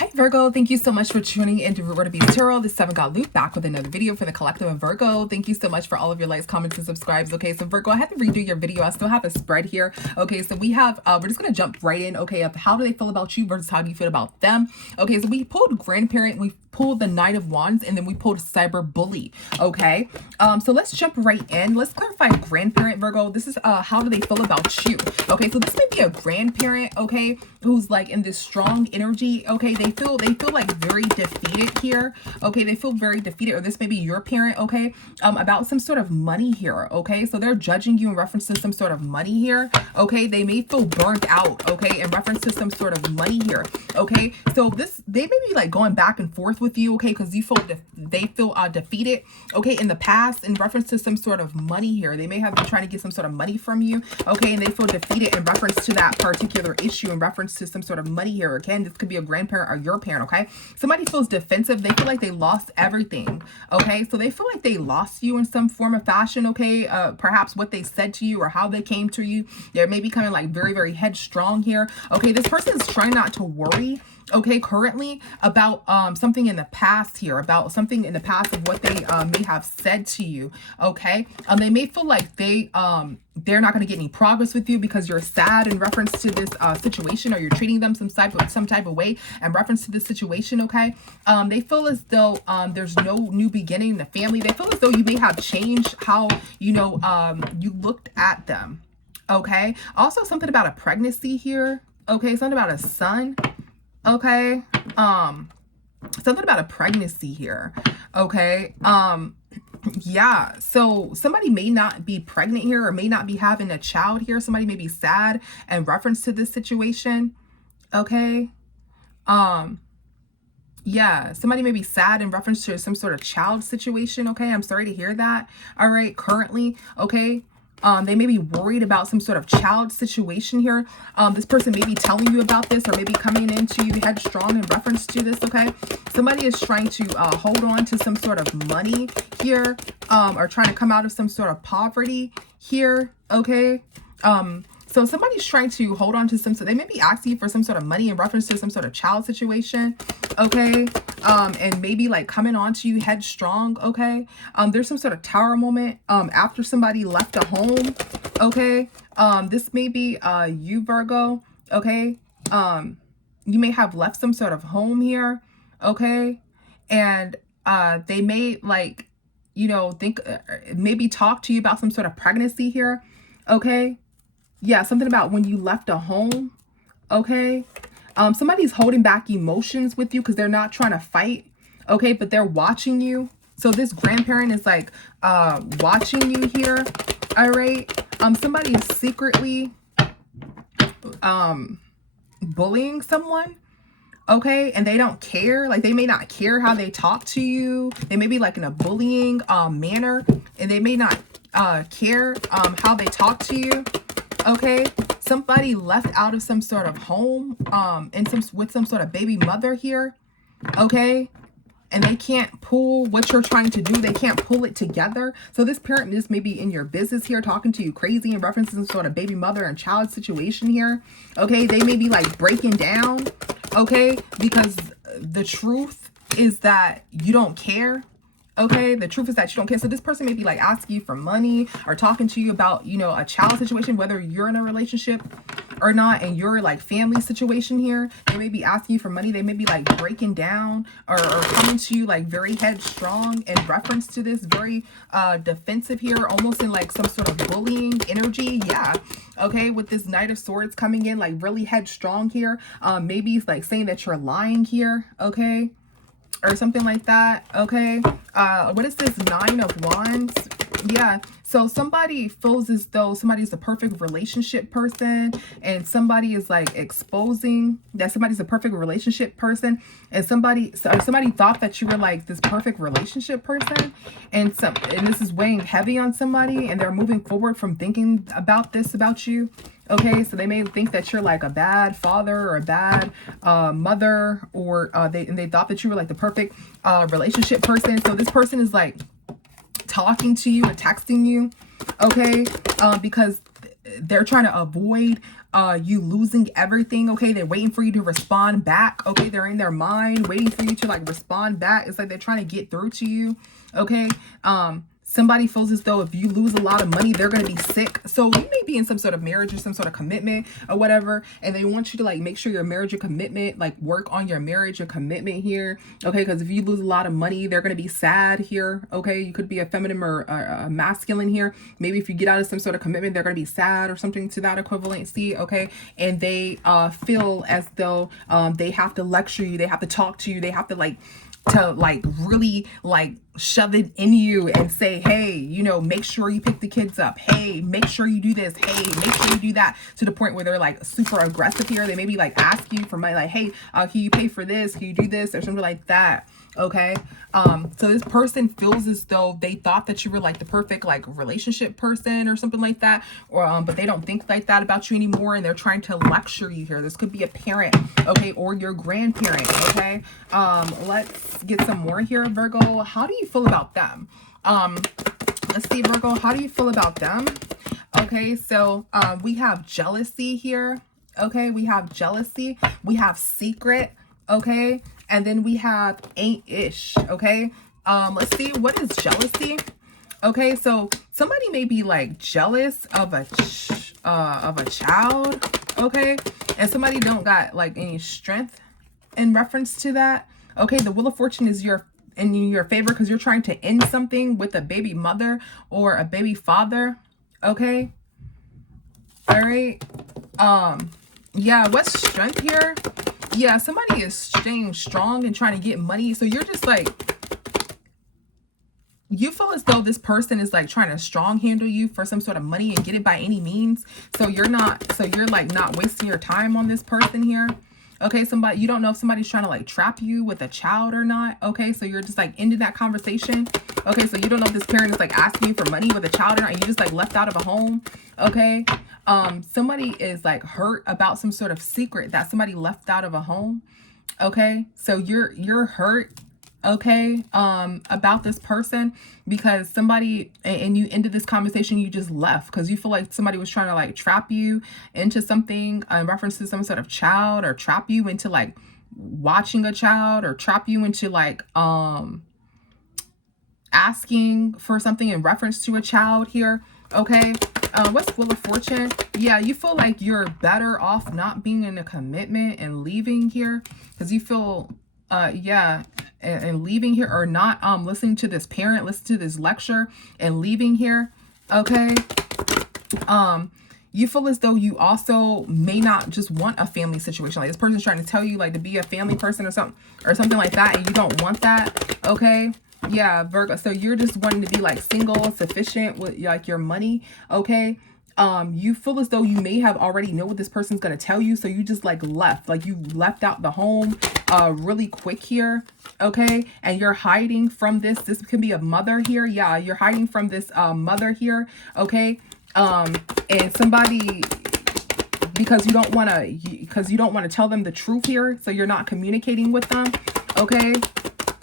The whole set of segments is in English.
Hi Virgo, thank you so much for tuning into Root to Beast Tarot. This is Seven God Luke back with another video for the collective of Virgo. Thank you so much for all of your likes, comments, and subscribes. Okay, so Virgo, I had to redo your video. I still have a spread here. Okay, so we have, we're just going to jump right in, okay, of how do they feel about you versus how do you feel about them. Okay, so we pulled grandparent, we pulled the Knight of Wands, and then we pulled cyber bully. Okay, so let's jump right in. Let's clarify grandparent, Virgo. This is how do they feel about you. Okay, so this may be a grandparent, okay, who's like in this strong energy. Okay, they feel like very defeated here. Okay, they feel very defeated, or this may be your parent, okay, about some sort of money here. Okay, so they're judging you in reference to some sort of money here. Okay, they may feel burnt out, okay, in reference to some sort of money here. Okay, so they may be like going back and forth with you, okay, because you feel they feel defeated, okay, in the past in reference to some sort of money here. They may have been trying to get some sort of money from you, okay, and they feel defeated in reference to that particular issue, in reference to some sort of money here. Again, this could be a grandparent or your parent, okay? Somebody feels defensive. They feel like they lost everything, okay? So they feel like they lost you in some form of fashion, okay? Perhaps what they said to you or how they came to you. They're maybe coming like very, very headstrong here, okay? This person is trying not to worry, okay, currently about something in the past here, about something in the past of what they may have said to you, okay? They may feel like they're not going to get any progress with you because you're sad in reference to this situation, or you're treating them some type of way in reference to this situation, okay? They feel as though there's no new beginning in the family. They feel as though you may have changed how, you know, you looked at them, okay? Also something about a pregnancy here, okay? Something about a son, okay? Something about a pregnancy here, okay? Yeah, so somebody may not be pregnant here, or may not be having a child here. Somebody may be sad in reference to this situation, okay? Yeah, somebody may be sad in reference to some sort of child situation, okay? I'm sorry to hear that. All right, currently, okay? They may be worried about some sort of child situation here. This person may be telling you about this, or maybe coming into you headstrong in reference to this, okay? Somebody is trying to hold on to some sort of money here, or trying to come out of some sort of poverty here, okay? So somebody's trying to hold on to they may be asking you for some sort of money in reference to some sort of child situation, okay? And maybe like coming on to you headstrong, okay? There's some sort of tower moment after somebody left a home, okay? This may be you, Virgo, okay? You may have left some sort of home here, okay? And they may like, you know, maybe talk to you about some sort of pregnancy here, okay? Yeah, something about when you left a home, okay? Somebody's holding back emotions with you because they're not trying to fight, okay? But they're watching you. So this grandparent is like watching you here, all right? Somebody is secretly bullying someone, okay? And they don't care. Like, they may not care how they talk to you. They may be like in a bullying manner, and they may not care how they talk to you. Okay, somebody left out of some sort of home with some sort of baby mother here, okay? And they can't pull what you're trying to do. They can't pull it together. So this parent just may be in your business here, talking to you crazy in reference to some sort of baby mother and child situation here, okay? They may be like breaking down, okay? Because the truth is that you don't care. Okay, the truth is that you don't care. So this person may be like asking you for money, or talking to you about, you know, a child situation, whether you're in a relationship or not, and your like family situation here. They may be asking you for money. They may be like breaking down, or coming to you like very headstrong in reference to this, very defensive here, almost in like some sort of bullying energy. Yeah, okay, with this Knight of Swords coming in like really headstrong here. Maybe it's like saying that you're lying here, okay, or something like that, okay? What is this Nine of Wands? Yeah, so somebody feels as though somebody's a perfect relationship person, and somebody is like exposing that somebody's a perfect relationship person, and somebody thought that you were like this perfect relationship person, and this is weighing heavy on somebody, and they're moving forward from thinking about this about you. Okay, so they may think that you're like a bad father or a bad mother, or they thought that you were like the perfect relationship person. So this person is like talking to you or texting you, okay, because they're trying to avoid you losing everything. Okay, they're waiting for you to respond back. Okay, they're in their mind waiting for you to like respond back. It's like they're trying to get through to you. Okay, somebody feels as though if you lose a lot of money, they're going to be sick. So you may be in some sort of marriage or some sort of commitment or whatever, and they want you to like make sure your marriage or commitment, like work on your marriage or commitment here. Okay, because if you lose a lot of money, they're going to be sad here. Okay, you could be a feminine or a masculine here. Maybe if you get out of some sort of commitment, they're going to be sad or something to that equivalency. Okay, and they feel as though they have to lecture you, they have to talk to you, they have to really like shove it in you and say, hey, you know, make sure you pick the kids up. Hey, make sure you do this. Hey, make sure you do that, to the point where they're like super aggressive here. They maybe like ask you for money, like, hey, can you pay for this? Can you do this? Or something like that. Okay. So this person feels as though they thought that you were like the perfect like relationship person or something like that, or but they don't think like that about you anymore, and they're trying to lecture you here. This could be a parent, okay, or your grandparent. Okay. Let's get some more here, Virgo. How do you feel about them? Let's see, Virgo, how do you feel about them? Okay, so we have jealousy here. Okay, we have jealousy, we have secret. Okay, and then we have ain't-ish. Okay, let's see, what is jealousy? Okay, so somebody may be like jealous of a child. Okay, and somebody don't got like any strength in reference to that. Okay, the Wheel of Fortune is in your favor because you're trying to end something with a baby mother or a baby father. Okay, all right. Yeah, what's strength here? Yeah, somebody is staying strong and trying to get money. So you're just like, you feel as though this person is like trying to strong handle you for some sort of money and get it by any means. So you're like not wasting your time on this person here. Okay, you don't know if somebody's trying to like trap you with a child or not. Okay, so you're just like ending that conversation. Okay, so you don't know if this parent is like asking you for money with a child or not, and you just like left out of a home. Okay, somebody is like hurt about some sort of secret that somebody left out of a home. Okay, so you're hurt, okay, about this person because somebody, and you ended this conversation, you just left because you feel like somebody was trying to like trap you into something in reference to some sort of child, or trap you into like watching a child, or trap you into like asking for something in reference to a child here. Okay, what's Wheel of Fortune? Yeah, you feel like you're better off not being in a commitment and leaving here because you feel yeah, and leaving here, or not listening to this parent, listen to this lecture and leaving here. Okay, you feel as though you also may not just want a family situation. Like this person's trying to tell you like to be a family person or something like that, and you don't want that. Okay, yeah, Virgo. So you're just wanting to be like single, sufficient with like your money. Okay. You feel as though you may have already know what this person's going to tell you. So you just like you left out the home, really quick here. Okay. And you're hiding from this. This can be a mother here. Yeah. You're hiding from this, mother here. Okay. And somebody, because you don't want to tell them the truth here. So you're not communicating with them. Okay.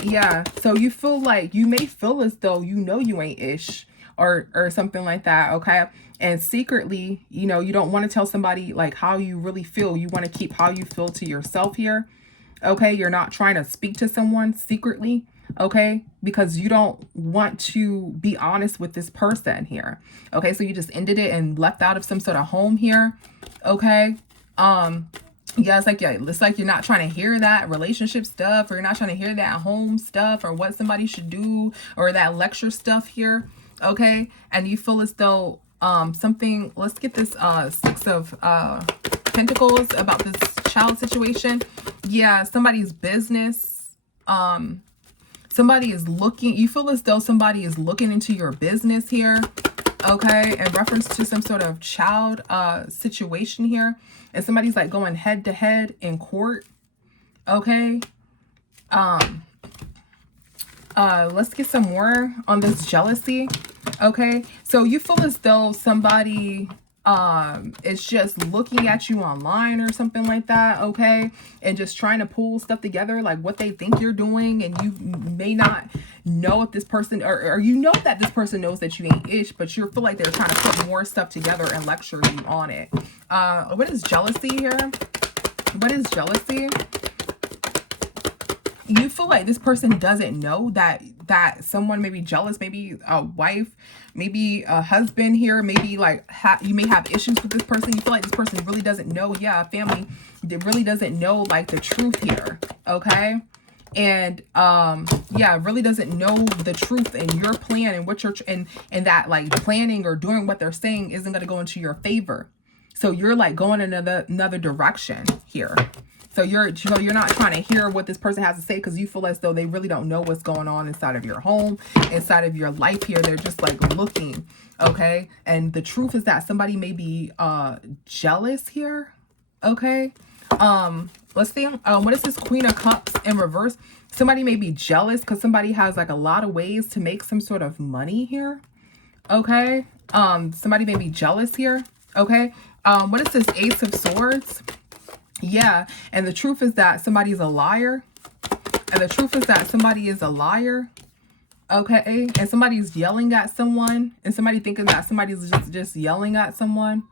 Yeah. So you feel like you may feel as though, you know, you ain't ish or something like that. Okay. And secretly, you know, you don't want to tell somebody like how you really feel. You want to keep how you feel to yourself here. Okay. You're not trying to speak to someone secretly. Okay. Because you don't want to be honest with this person here. Okay. So you just ended it and left out of some sort of home here. Okay. Yeah, it's like you're not trying to hear that relationship stuff, or you're not trying to hear that home stuff, or what somebody should do, or that lecture stuff here. Okay. And you feel as though something, let's get this Six of Pentacles about this child situation. Yeah, somebody's business, somebody is looking, you feel as though somebody is looking into your business here. Okay, in reference to some sort of child situation here, and somebody's like going head to head in court. Okay, let's get some more on this jealousy. Okay, so you feel as though somebody is just looking at you online or something like that. Okay, and just trying to pull stuff together, like what they think you're doing, and know if this person, or you know that this person knows that you ain't ish, but you feel like they're trying to put more stuff together and lecture you on it. What is jealousy here? What is jealousy? You feel like this person doesn't know that someone may be jealous, maybe a wife, maybe a husband here, maybe like you may have issues with this person. You feel like this person really doesn't know, yeah, family, that really doesn't know like the truth here, okay? And yeah, really doesn't know the truth and your plan and what you're and that like planning or doing what they're saying isn't going to go into your favor. So you're like going in another direction here. So you're not trying to hear what this person has to say because you feel as though they really don't know what's going on inside of your home, inside of your life here. They're just like looking, okay? And the truth is that somebody may be jealous here, okay? Let's see. What is this Queen of Cups in reverse? Somebody may be jealous because somebody has like a lot of ways to make some sort of money here, okay? Somebody may be jealous here, okay? What is this Ace of Swords? Yeah, and the truth is that somebody's a liar. And the truth is that somebody is a liar. Okay, and somebody's yelling at someone, and somebody thinking that somebody's just yelling at someone.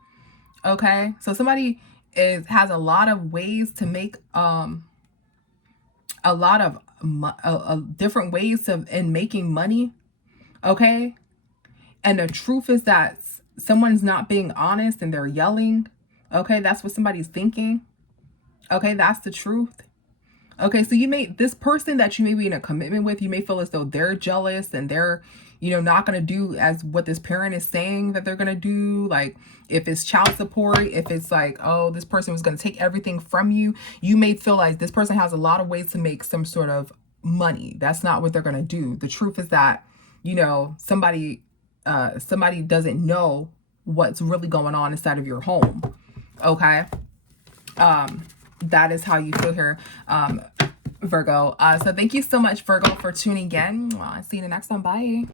Okay, so somebody has a lot of ways to make a lot of different ways in making money. Okay, and the truth is that someone's not being honest and they're yelling. Okay, that's what somebody's thinking. Okay, that's the truth. Okay, so this person that you may be in a commitment with, you may feel as though they're jealous and they're, you know, not going to do as what this parent is saying that they're going to do. Like if it's child support, if it's like, oh, this person was going to take everything from you, you may feel like this person has a lot of ways to make some sort of money. That's not what they're going to do. The truth is that, you know, somebody doesn't know what's really going on inside of your home. Okay. That is how you feel here, Virgo. So thank you so much, Virgo, for tuning in. I'll see you in the next one. Bye.